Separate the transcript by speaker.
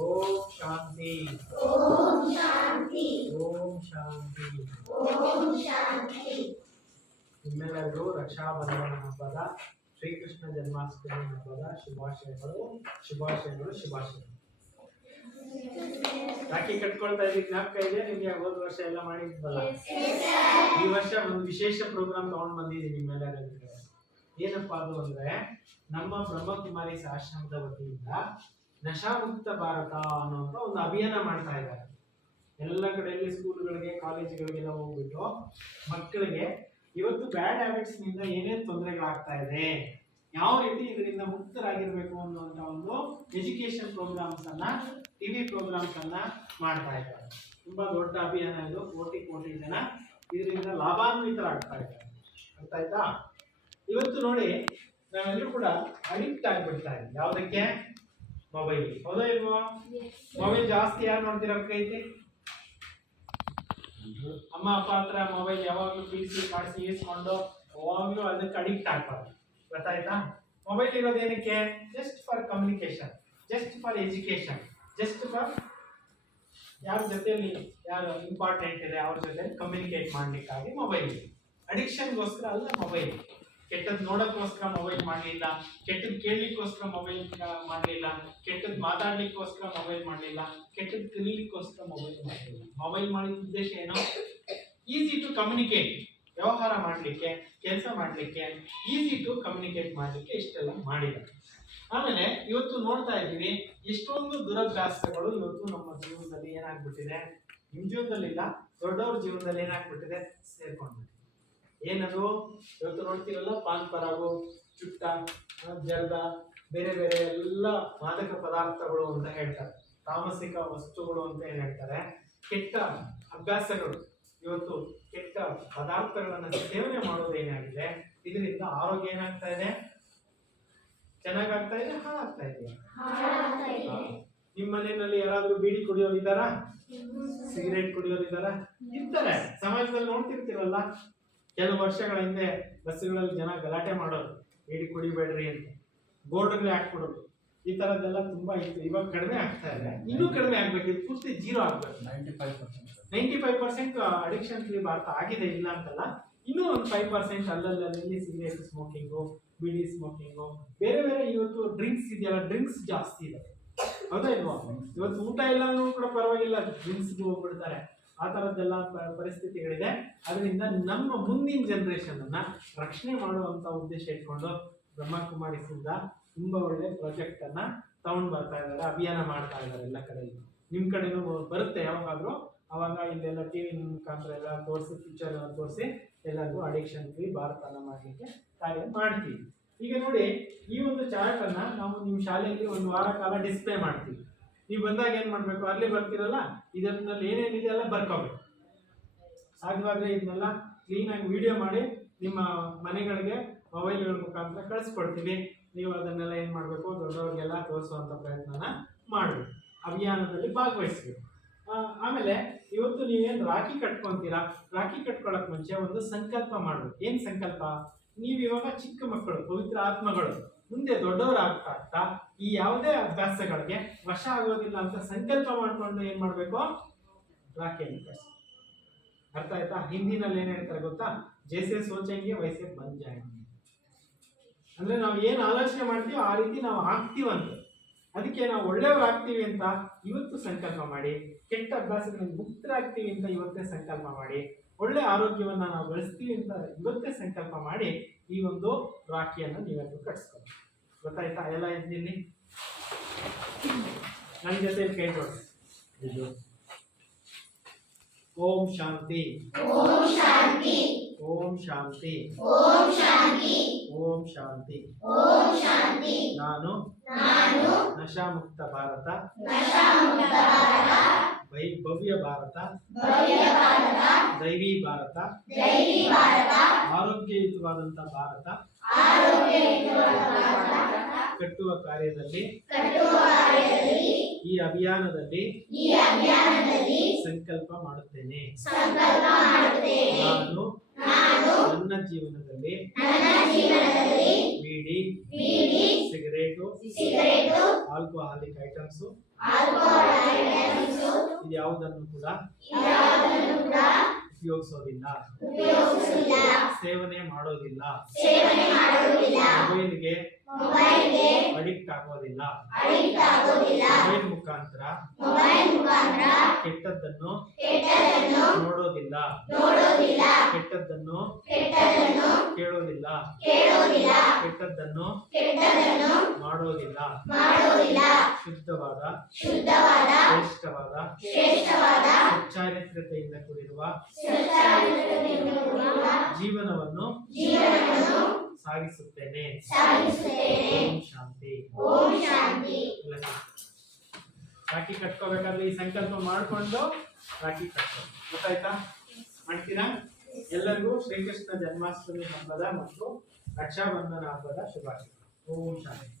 Speaker 1: ಓಂ ಶಾಂತಿ.
Speaker 2: ಓಂ ಶಾಂತಿ.
Speaker 1: ಓಂ ಶಾಂತಿ
Speaker 2: ಓಂ ಶಾಂತಿ
Speaker 1: ನಿಮ್ಮೆಲ್ಲರಿಗೂ ರಕ್ಷಾಬಂಧನ ಹಬ್ಬದ ಶ್ರೀಕೃಷ್ಣ ಜನ್ಮಾಷ್ಟಮಿ ಹಬ್ಬದ ಶುಭಾಶಯಗಳು ಶುಭಾಶಯಗಳು ಶುಭಾಶಯಗಳು. ರಾಖಿ ಕಟ್ಕೊಳ್ತಾ ಇದ್ದೀವಿ ಜ್ಞಾಪಕ ಇದೆ ನಿಮ್ಗೆ? ಹೋದ ವರ್ಷ ಎಲ್ಲ ಮಾಡಿದ್ವಲ್ಲ? ಈ ವರ್ಷ ಒಂದು ವಿಶೇಷ ಪ್ರೋಗ್ರಾಮ್ ತಗೊಂಡ್ ಬಂದಿದ್ದೀನಿ ನಿಮ್ಮೆಲ್ಲರಿಗೂ ಏನಪ್ಪಾ ಅದು ಅಂದ್ರೆ, ನಮ್ಮ ಬ್ರಹ್ಮಕುಮಾರೀಸ್ ಆಶ್ರಮದ ವತಿಯಿಂದ ನಶಾಮುಕ್ತ ಭಾರತ ಅನ್ನುವಂತ ಒಂದು ಅಭಿಯಾನ ಮಾಡ್ತಾ ಇದ್ದಾರೆ. ಎಲ್ಲ ಕಡೆಯಲ್ಲಿ ಸ್ಕೂಲ್ಗಳಿಗೆ, ಕಾಲೇಜುಗಳಿಗೆಲ್ಲ ಹೋಗ್ಬಿಟ್ಟು ಮಕ್ಕಳಿಗೆ ಇವತ್ತು ಬ್ಯಾಡ್ ಹ್ಯಾಬಿಟ್ಸ್ನಿಂದ ಏನೇನ್ ತೊಂದರೆಗಳಾಗ್ತಾ ಇದೆ, ಯಾವ ರೀತಿ ಇದರಿಂದ ಮುಕ್ತರಾಗಿರಬೇಕು ಅನ್ನುವಂತ ಒಂದು education programs T V programs ಅನ್ನ ಮಾಡ್ತಾ ಇದ್ದಾರೆ. ತುಂಬಾ ದೊಡ್ಡ ಅಭಿಯಾನ ಇದು. ಕೋಟಿ ಕೋಟಿ ಜನ ಇದರಿಂದ ಲಾಭಾನ್ವಿತರಾಗ್ತಾ ಇದ್ದಾರೆ. ಅರ್ಥ ಆಯ್ತಾ? ಇವತ್ತು ನೋಡಿ, ನಾವೆಲ್ಲರೂ ಕೂಡ ಅಡಿಕ್ಟ್ ಆಗಿಬಿಡ್ತಾ ಇದ್ದೀವಿ. ಯಾವುದಕ್ಕೆ? ಮೊಬೈಲ್ ಹೌದಾ ಇಲ್ವಾ? ಮೊಬೈಲ್ ಜಾಸ್ತಿ ಯಾರು ನೋಡ್ತೀರ ಕೈತಿ ಅಮ್ಮ ಅಪ್ಪ ಹತ್ರ ಮೊಬೈಲ್ ಯಾವಾಗಲೂ ಸಿ ಮಾಡಿಸಿ ಇಸ್ಕೊಂಡು ಯಾವಾಗಲೂ ಅದಕ್ಕೆ ಅಡಿಕ್ಟ್ ಆಗ್ತಾರೆ ಗೊತ್ತಾಯ್ತಾ? ಮೊಬೈಲ್ ಇರೋದು ಏನಕ್ಕೆ? Just for communication just for education just for ಯಾರ ಜೊತೆಯಲ್ಲಿ ಯಾರು ಇಂಪಾರ್ಟೆಂಟ್ ಇದೆ ಅವ್ರ ಜೊತೆ ಕಮ್ಯುನಿಕೇಟ್ ಮಾಡ್ಲಿಕ್ಕಾಗಿ ಮೊಬೈಲ್ ಅಡಿಕ್ಷನ್ಗೋಸ್ಕರ ಅಲ್ಲ ಮೊಬೈಲ್ ಕೆಟ್ಟದ್ ನೋಡೋಕ್ಕೋಸ್ಕರ ಮೊಬೈಲ್ ಮಾಡಲಿಲ್ಲ, ಕೆಟ್ಟದ್ ಕೇಳಲಿಕ್ಕೋಸ್ಕರ ಮೊಬೈಲ್ ಮಾಡಲಿಲ್ಲ, ಕೆಟ್ಟದ್ ಮಾತಾಡ್ಲಿಕ್ಕೋಸ್ಕರ ಮೊಬೈಲ್ ಮಾಡಲಿಲ್ಲ, ಕೆಟ್ಟದ್ ಕಲೀಲಿಕ್ಕೋಸ್ಕರ ಮೊಬೈಲ್ ಮಾಡಲಿಲ್ಲ. ಮೊಬೈಲ್ ಮಾಡಿದ ಉದ್ದೇಶ ಏನು? ಈಸಿ ಟು ಕಮ್ಯುನಿಕೇಟ್ ವ್ಯವಹಾರ ಮಾಡಲಿಕ್ಕೆ, ಕೆಲಸ ಮಾಡಲಿಕ್ಕೆ ಈಸಿ ಟು ಕಮ್ಯುನಿಕೇಟ್ ಮಾಡಲಿಕ್ಕೆ ಇಷ್ಟೆಲ್ಲ ಮಾಡಿಲ್ಲ. ಆಮೇಲೆ ಇವತ್ತು ನೋಡ್ತಾ ಇದ್ದೀವಿ ಎಷ್ಟೊಂದು ದುರಭ್ಯಾಸಗಳು ಇವತ್ತು ನಮ್ಮ ಜೀವನದಲ್ಲಿ ಏನಾಗ್ಬಿಟ್ಟಿದೆ? ನಿಮ್ಮ ಜೀವನದಲ್ಲಿಲ್ಲ, ದೊಡ್ಡವ್ರ ಜೀವನದಲ್ಲಿ ಏನಾಗ್ಬಿಟ್ಟಿದೆ? ಸೇರ್ಕೊಂಡ್ಬಿಟ್ಟಿದೆ. ಏನದು? ಇವತ್ತು ನೋಡ್ತೀರಲ್ಲ ಪಾನ್ ಪರಾಗು ಚುಟ್ಟ ಜರ್ದ ಬೇರೆ ಬೇರೆ ಎಲ್ಲ ಮಾದಕ ಪದಾರ್ಥಗಳು ಅಂತ ಹೇಳ್ತಾರೆ. ತಾಮಸಿಕ ವಸ್ತುಗಳು ಅಂತ ಏನು ಹೇಳ್ತಾರೆ. ಕೆಟ್ಟ ಅಭ್ಯಾಸಗಳು. ಇವತ್ತು ಕೆಟ್ಟ ಪದಾರ್ಥಗಳನ್ನು ಸೇವನೆ ಮಾಡೋದು ಏನಾಗಿದೆ? ಇದರಿಂದ ಆರೋಗ್ಯ ಏನಾಗ್ತಾ ಇದೆ? ಚೆನ್ನಾಗಾಗ್ತಾ ಇದೆ ಹಾಳಾಗ್ತಾ ಇದೆ?
Speaker 2: ಹಾಳಾಗ್ತಾ ಇದೆ.
Speaker 1: ನಿಮ್ಮ ಮನೆಯಲ್ಲಿ ಯಾರಾದ್ರೂ ಬೀಡಿ ಕುಡಿಯೋರು ಇದ್ದಾರಾ ಸಿಗರೇಟ್ ಕುಡಿಯೋರು ಇದ್ದಾರಾ ಇರ್ತಾರೆ. ಸಮಾಜದಲ್ಲಿ ನೋಡ್ತಿರ್ತೀರಲ್ಲ. ಕೆಲವು ವರ್ಷಗಳ ಹಿಂದೆ ಬಸ್ಸುಗಳಲ್ಲಿ ಜನ ಗಲಾಟೆ ಮಾಡೋದು ಹೇಳಿ ಕುಡಿಬೇಡ್ರಿ ಅಂತ. ಬೋರ್ಡ್ಗಳೇ ಹಾಕ್ಬಿಡೋದು ಈ ಥರದ್ದೆಲ್ಲ ತುಂಬಾ ಇತ್ತು. ಇವಾಗ ಕಡಿಮೆ ಆಗ್ತಾ ಇದೆ. ಇನ್ನೂ ಕಡಿಮೆ ಆಗ್ಬೇಕು. ಇದು ಪೂರ್ತಿ ಜೀರೋ ಆಗ್ಬೇಕು.
Speaker 3: Ninety five percent.
Speaker 1: Ninety five percent addiction free Bharat ಆಗಿದೆ ಇಲ್ಲ ಅಂತಲ್ಲ ಇನ್ನೂ ಒಂದು ಫೈವ್ ಪರ್ಸೆಂಟ್ ಅಲ್ಲಲ್ಲಿ ಸಿಗರೇಟ್ ಸ್ಮೋಕಿಂಗು ಬಿಡಿ ಸ್ಮೋಕಿಂಗು ಬೇರೆ ಬೇರೆ ಇವತ್ತು ಡ್ರಿಂಕ್ಸ್ ಇದೆಯಲ್ಲ ಡ್ರಿಂಕ್ಸ್ ಜಾಸ್ತಿ ಇದೆ. ಹೌದಾ ಇಲ್ವಾ? ಇವತ್ತು ಊಟ ಇಲ್ಲ ಅಂದ್ರೂ ಕೂಡ ಪರವಾಗಿಲ್ಲ ಡ್ರಿಂಕ್ಸ್ಗೆ ಹೋಗ್ಬಿಡ್ತಾರೆ. ಆ ಥರದ್ದೆಲ್ಲ ಪರಿಸ್ಥಿತಿಗಳಿದೆ. ಅದರಿಂದ ನಮ್ಮ ಮುಂದಿನ ಜನರೇಷನ್ ಅನ್ನ ರಕ್ಷಣೆ ಮಾಡುವಂತ ಉದ್ದೇಶ ಇಟ್ಕೊಂಡು ಬ್ರಹ್ಮಕುಮಾರಿಸಿಂದ ತುಂಬಾ ಒಳ್ಳೆ ಪ್ರಾಜೆಕ್ಟ್ ಅನ್ನ ತಗೊಂಡ್ ಬರ್ತಾ ಇದ್ದಾರೆ, ಅಭಿಯಾನ ಮಾಡ್ತಾ ಇದ್ದಾರೆ ಎಲ್ಲ ಕಡೆಯಲ್ಲಿ ನಿಮ್ ಕಡೆನೂ ಬರುತ್ತೆ ಯಾವಾಗಾದ್ರೂ? ಅವಾಗ ಇಲ್ಲೆಲ್ಲ ಟಿವಿ ಮುಖಾಂತರ ಎಲ್ಲ ತೋರಿಸಿ ಪಿಕ್ಚರ್ ತೋರಿಸಿ ಎಲ್ಲರಿಗೂ ಅಡಿಕ್ಷನ್ ಫ್ರೀ ಭಾರತನ ಮಾಡಲಿಕ್ಕೆ ಕಾರ್ಯ ಮಾಡ್ತೀವಿ. ಈಗ ನೋಡಿ, ಈ ಒಂದು ಚಾರ್ಟ್ ಅನ್ನ ನಾವು ನಿಮ್ಮ ಶಾಲೆಯಲ್ಲಿ ಒಂದು ವಾರ ಕಾಲ ಡಿಸ್ಪ್ಲೇ ಮಾಡ್ತೀವಿ. ನೀವು ಬಂದಾಗ ಏನ್ ಮಾಡ್ಬೇಕು? ಅಲ್ಲಿ ಬರ್ತೀರಲ್ಲ? ಇದರಲ್ಲಿ ಏನೇನಿದೆ ಎಲ್ಲ ಬರ್ಕೋಬೇಕು. ಸಾಧ್ಯವಾದ್ರೆ ಇದನ್ನೆಲ್ಲ ಕ್ಲೀನಾಗಿ ವಿಡಿಯೋ ಮಾಡಿ ನಿಮ್ಮ ಮನೆಗಳಿಗೆ ಮೊಬೈಲ್ಗಳ ಮುಖಾಂತರ ಕಳಿಸ್ಕೊಡ್ತೀವಿ. ನೀವು ಅದನ್ನೆಲ್ಲ ಏನು ಮಾಡಬೇಕು? ದೊಡ್ಡವ್ರಿಗೆಲ್ಲ ತೋರಿಸುವಂಥ ಪ್ರಯತ್ನನ ಮಾಡಬೇಕು. ಅಭಿಯಾನದಲ್ಲಿ ಭಾಗವಹಿಸ್ಬೇಕು. ಆಮೇಲೆ ಇವತ್ತು ನೀವೇನು ರಾಖಿ ಕಟ್ಕೊತೀರಾ? ರಾಖಿ ಕಟ್ಕೊಳಕ್ ಮುಂಚೆ ಒಂದು ಸಂಕಲ್ಪ ಮಾಡಬೇಕು. ಏನು ಸಂಕಲ್ಪ? ನೀವು ಇವಾಗ ಚಿಕ್ಕ ಮಕ್ಕಳು, ಪವಿತ್ರ ಆತ್ಮಗಳು. ಮುಂದೆ ದೊಡ್ಡವರಾಗ್ತಾ ಆಗ್ತಾ ಈ ಯಾವುದೇ ಅಭ್ಯಾಸಗಳಿಗೆ ವಶ ಆಗೋದಿಲ್ಲ ಅಂತ ಸಂಕಲ್ಪ ಮಾಡಿಕೊಂಡು ಏನ್ ಮಾಡ್ಬೇಕು? ಕಟ್ಸಿ ಅರ್ಥ ಆಯ್ತಾ? ಹಿಂದಿನಲ್ಲಿ ಏನ್ ಹೇಳ್ತಾರೆ ಗೊತ್ತಾ? ಜೇಸೆ ಸೋಚಂಗೆ ವಯಸ್ಸೆ ಬನ್ ಜಾಯಂಗೆ ಅಂದ್ರೆ ನಾವು ಏನ್ ಆಲೋಚನೆ ಮಾಡ್ತೀವೋ ಆ ರೀತಿ ನಾವು ಆಗ್ತೀವಂತ ಅದಕ್ಕೆ ನಾವು ಒಳ್ಳೆಯವರಾಗ್ತೀವಿ ಅಂತ ಇವತ್ತು ಸಂಕಲ್ಪ ಮಾಡಿ, ಕೆಟ್ಟ ಅಭ್ಯಾಸಗಳಿಂದ ಮುಕ್ತರಾಗ್ತೀವಿ ಅಂತ ಇವತ್ತೇ ಸಂಕಲ್ಪ ಮಾಡಿ ಒಳ್ಳೆ ಆರೋಗ್ಯವನ್ನು ನಾವು ಬೆಳೆಸ್ತೀವಿ ಅಂತ ಇವತ್ತೇ ಸಂಕಲ್ಪ ಮಾಡಿ ಈ ಒಂದು ರಾಖಿಯನ್ನು ನೀವೆಲ್ಲರೂ ಕಟ್ಸ್ಕೊಂಡು ಗೊತ್ತಾಯ್ತಾ? ಎಲ್ಲ ಇದ್ದೀನಿ ನನ್ನ ಜೊತೆ ಕೈ ಜೋಡಿಸಿ ಇದು. ಓಂ ಶಾಂತಿ.
Speaker 2: ಓಂ ಶಾಂತಿ.
Speaker 1: ಓಂ ಶಾಂತಿ.
Speaker 2: ಓಂ ಶಾಂತಿ.
Speaker 1: ಓಂ ಶಾಂತಿ.
Speaker 2: ಓಂ ಶಾಂತಿ.
Speaker 1: ನಾನು
Speaker 2: ನಾನು
Speaker 1: ನಶಾಮುಕ್ತ ಭಾರತ.
Speaker 2: ನಶಾಮುಕ್ತ ಭಾರತ.
Speaker 1: ವೈ ಭವ್ಯ ಭಾರತ.
Speaker 2: ಭವ್ಯ ಭಾರತ.
Speaker 1: ದೈವಿ ಭಾರತ. ಆರೋಗ್ಯಯುತವಾದಂಥ ಭಾರತ. ಕಟ್ಟುವ ಕಾರ್ಯದಲ್ಲಿ. ಈ ಅಭಿಯಾನದಲ್ಲಿ. ಸಂಕಲ್ಪ ಮಾಡುತ್ತೇನೆ. ನಾನು ನನ್ನ ಜೀವನದಲ್ಲಿ bidi
Speaker 2: bidi
Speaker 1: cigarette
Speaker 2: cigarette
Speaker 1: alcoholic items ಯಾವುದನ್ನು ಕೂಡ ಉಪಯೋಗಿಸೋದಿಲ್ಲ. ಸೇವನೆ ಮಾಡೋದಿಲ್ಲ. ಮೊಬೈಲ್ಗೆ ಅಡಿಕ್ಟ್ ಆಗೋದಿಲ್ಲ. ಮುಖಾಂತರ ಕೆಟ್ಟದ್ದನ್ನು ನೋಡೋದಿಲ್ಲ.
Speaker 2: ನೋಡೋದಿಲ್ಲ.
Speaker 1: ಕೆಟ್ಟದ್ದನ್ನು ಕೇಳೋದಿಲ್ಲ.
Speaker 2: ಕೇಳೋದಿಲ್ಲ.
Speaker 1: ಕೆಟ್ಟದ್ದನ್ನು ಮಾಡೋದಿಲ್ಲ.
Speaker 2: ಮಾಡೋದಿಲ್ಲ.
Speaker 1: ಶುದ್ಧವಾದ
Speaker 2: ಶುದ್ಧವಾದ
Speaker 1: ಶ್ರೇಷ್ಠವಾದ ಚಾರಿತ್ರತೆಯಿಂದ ಕೂಡಿರುವ ಜೀವನವನ್ನು
Speaker 2: ಜೀವನವನ್ನು
Speaker 1: ಸಾಗಿಸುತ್ತೇನೆ.
Speaker 2: ಸಾಗಿಸುತ್ತೇನೆ.
Speaker 1: ಓಂ ಶಾಂತಿ.
Speaker 2: ಓಂ ಶಾಂತಿ.
Speaker 1: ರಾಖಿ ಕಟ್ಕೋಬೇಕಾದ್ರೆ ಈ ಸಂಕಲ್ಪ ಮಾಡಿಕೊಂಡು ರಾಖಿ ಕಟ್ಕೋ. ಗೊತ್ತಾಯ್ತಾ? ಮಾಡ್ತೀರಾ? ಎಲ್ಲರಿಗೂ ಶ್ರೀಕೃಷ್ಣ ಜನ್ಮಾಷ್ಟಮಿ ಹಬ್ಬದ ಮತ್ತು ರಕ್ಷಾಬಂಧನ ಹಬ್ಬದ ಶುಭಾಶಯ. ಓಂ ಶಾಂತಿ.